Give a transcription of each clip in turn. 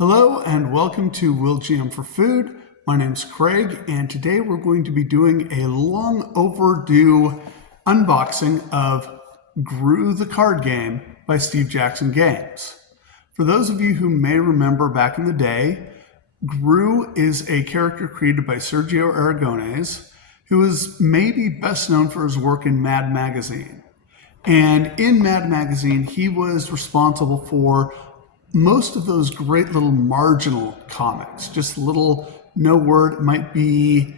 Hello and welcome to Will GM for Food. My name's Craig and today we're going to be doing a long overdue unboxing of Groo the card game by Steve Jackson Games. For those of you who may remember back in the day, Groo is a character created by Sergio Aragonés, who is maybe best known for his work in Mad Magazine. And in Mad Magazine, he was responsible for most of those great little marginal comics, just little, no word, it might be,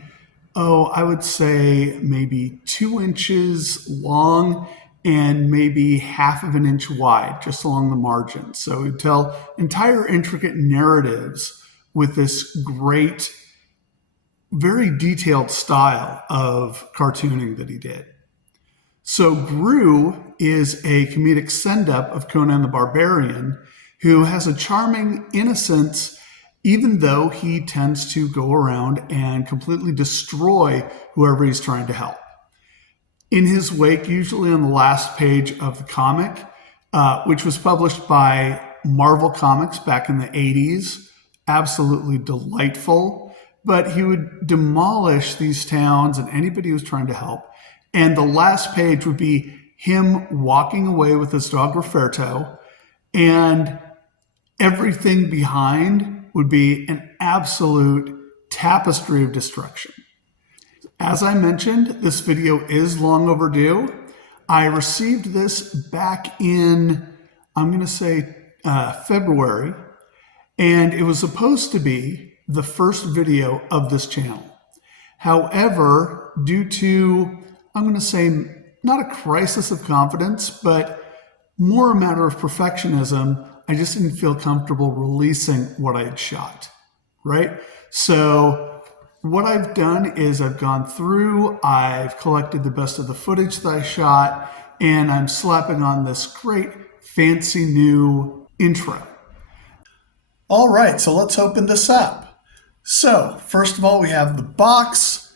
I would say maybe 2 inches long and maybe half of an inch wide, just along the margins. So he'd tell entire intricate narratives with this great, very detailed style of cartooning that he did. So Groo is a comedic send-up of Conan the Barbarian, who has a charming innocence, even though he tends to go around and completely destroy whoever he's trying to help. In his wake, usually on the last page of the comic, which was published by Marvel Comics back in the 80s, absolutely delightful, but he would demolish these towns and anybody who was trying to help. And the last page would be him walking away with his dog Roberto, and everything behind would be an absolute tapestry of destruction. As I mentioned, this video is long overdue. I received this back in, I'm going to say February, and it was supposed to be the first video of this channel. However, due to, I'm going to say, not a crisis of confidence, but more a matter of perfectionism, I just didn't feel comfortable releasing what I had shot, right? So what I've done is I've gone through, I've collected the best of the footage that I shot, and I'm slapping on this great fancy new intro. All right, so let's open this up. So first of all, we have the box.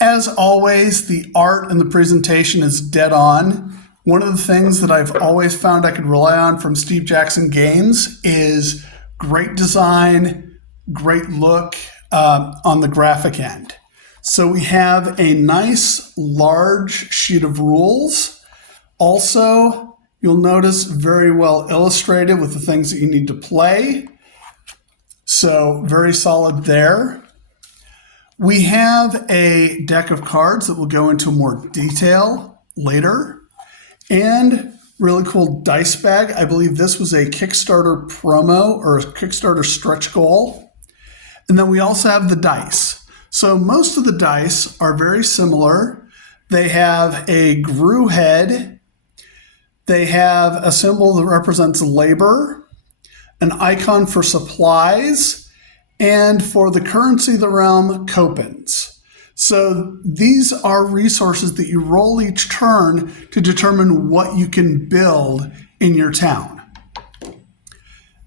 As always, the art and the presentation is dead on. One of the things that I've always found I could rely on from Steve Jackson Games is great design, great look on the graphic end. So we have a nice large sheet of rules. Also, you'll notice very well illustrated with the things that you need to play. So very solid there. We have a deck of cards that will go into more detail later. And really cool dice bag. I believe this was a Kickstarter promo or a Kickstarter stretch goal. And then we also have the dice. So most of the dice are very similar. They have a Groo head. They have a symbol that represents labor, an icon for supplies, and for the currency of the realm, copins. So these are resources that you roll each turn to determine what you can build in your town.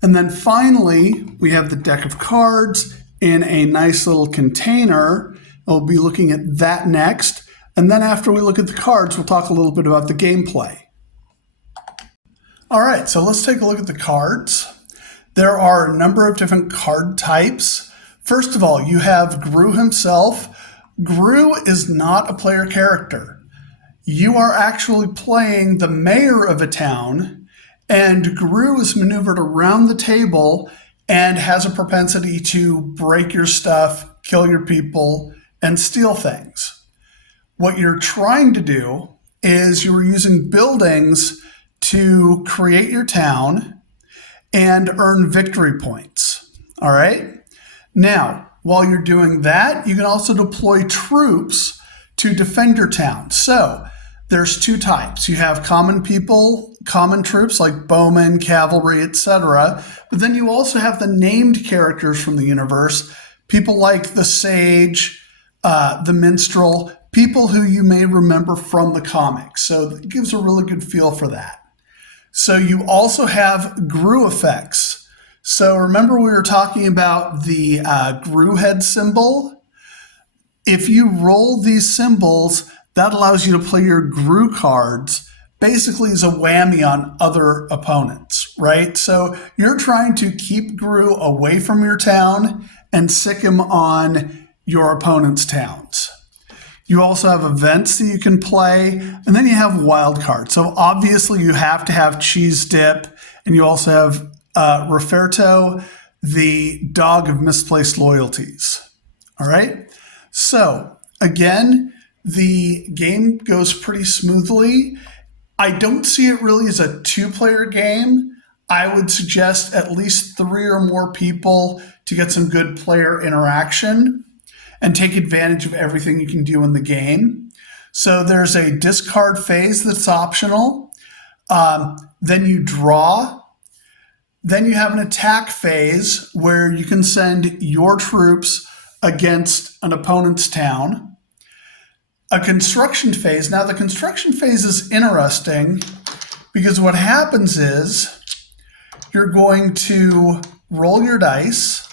And then finally, we have the deck of cards in a nice little container. We'll be looking at that next. And then after we look at the cards, we'll talk a little bit about the gameplay. All right, so let's take a look at the cards. There are a number of different card types. First of all, you have Groo himself. Groo is not a player character. You are actually playing the mayor of a town, and Groo is maneuvered around the table and has a propensity to break your stuff, kill your people, and steal things. What you're trying to do is you're using buildings to create your town and earn victory points. All right? Now, while you're doing that, you can also deploy troops to defend your town. So there's 2 types. You have common people, common troops like bowmen, cavalry, etc. But then you also have the named characters from the universe, people like the sage, the minstrel, people who you may remember from the comics. So it gives a really good feel for that. So you also have Groo effects. So remember we were talking about the Groo head symbol? If you roll these symbols, that allows you to play your Groo cards basically is a whammy on other opponents, right? So you're trying to keep Groo away from your town and sick him on your opponent's towns. You also have events that you can play, and then you have wild cards. So obviously you have to have Cheese Dip, and you also have Roferto, the dog of misplaced loyalties. All right? So again, the game goes pretty smoothly. I don't see it really as a two-player game. I would suggest at least 3 or more people to get some good player interaction and take advantage of everything you can do in the game. So there's a discard phase that's optional. Then you draw. Then you have an attack phase where you can send your troops against an opponent's town. A construction phase. Now the construction phase is interesting because what happens is you're going to roll your dice,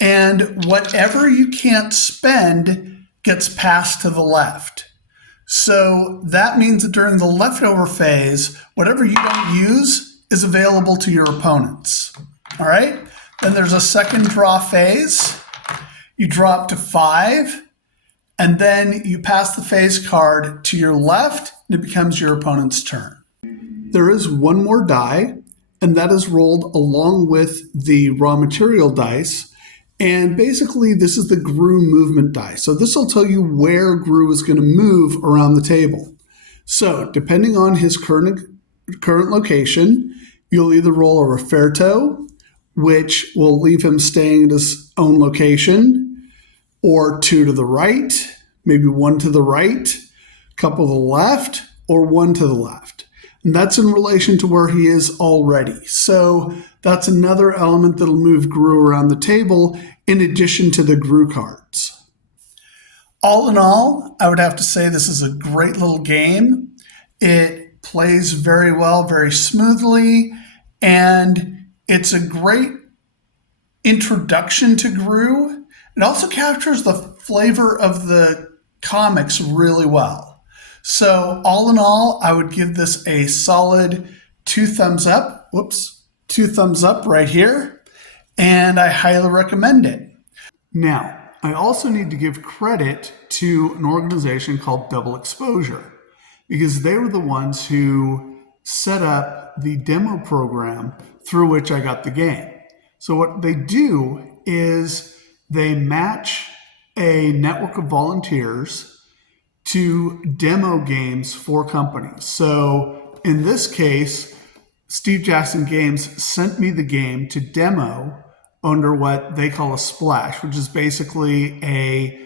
and whatever you can't spend gets passed to the left. So that means that during the leftover phase, whatever you don't use is available to your opponents. All right? Then there's a second draw phase. You draw up to 5, and then you pass the phase card to your left, and it becomes your opponent's turn. There is one more die, and that is rolled along with the raw material dice. And basically, this is the Groo movement die. So this will tell you where Groo is going to move around the table. So depending on his current location, you'll either roll a Roferto, which will leave him staying at his own location, or 2 to the right, maybe 1 to the right, a couple to the left, or 1 to the left. And that's in relation to where he is already. So that's another element that'll move Groo around the table in addition to the Groo cards. All in all, I would have to say this is a great little game. It plays very well, very smoothly, and it's a great introduction to Groo. It also captures the flavor of the comics really well. So all in all, I would give this a solid 2 thumbs up. 2 thumbs up right here. And I highly recommend it. Now, I also need to give credit to an organization called Double Exposure, because they were the ones who set up the demo program through which I got the game. So what they do is they match a network of volunteers to demo games for companies. So in this case, Steve Jackson Games sent me the game to demo under what they call a splash, which is basically a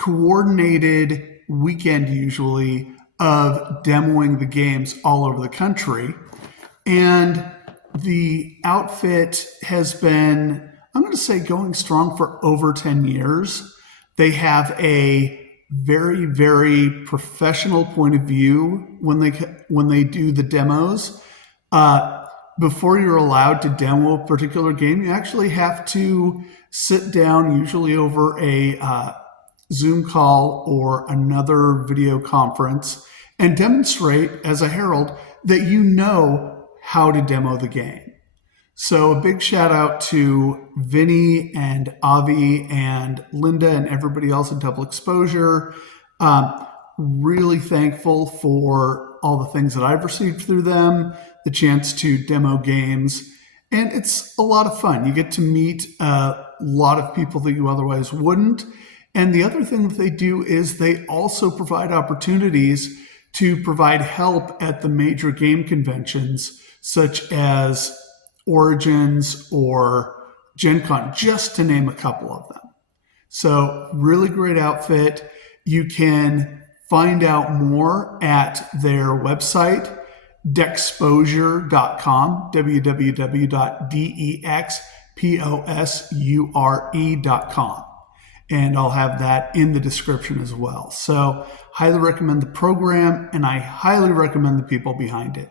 coordinated weekend usually of demoing the games all over the country. And the outfit has been, I'm going to say, going strong for over 10 years. They have a very, very professional point of view when they do the demos. Before you're allowed to demo a particular game, you actually have to sit down, usually over a Zoom call or another video conference, and demonstrate as a herald that you know how to demo the game. So a big shout out to Vinny and Avi and Linda and everybody else at Double Exposure. Really thankful for all the things that I've received through them, the chance to demo games, and it's a lot of fun. You get to meet a lot of people that you otherwise wouldn't. And the other thing that they do is they also provide opportunities to provide help at the major game conventions, such as Origins or Gen Con, just to name a couple of them. So really great outfit. You can find out more at their website, dexposure.com, www.dexposure.com. And I'll have that in the description as well. So highly recommend the program, and I highly recommend the people behind it.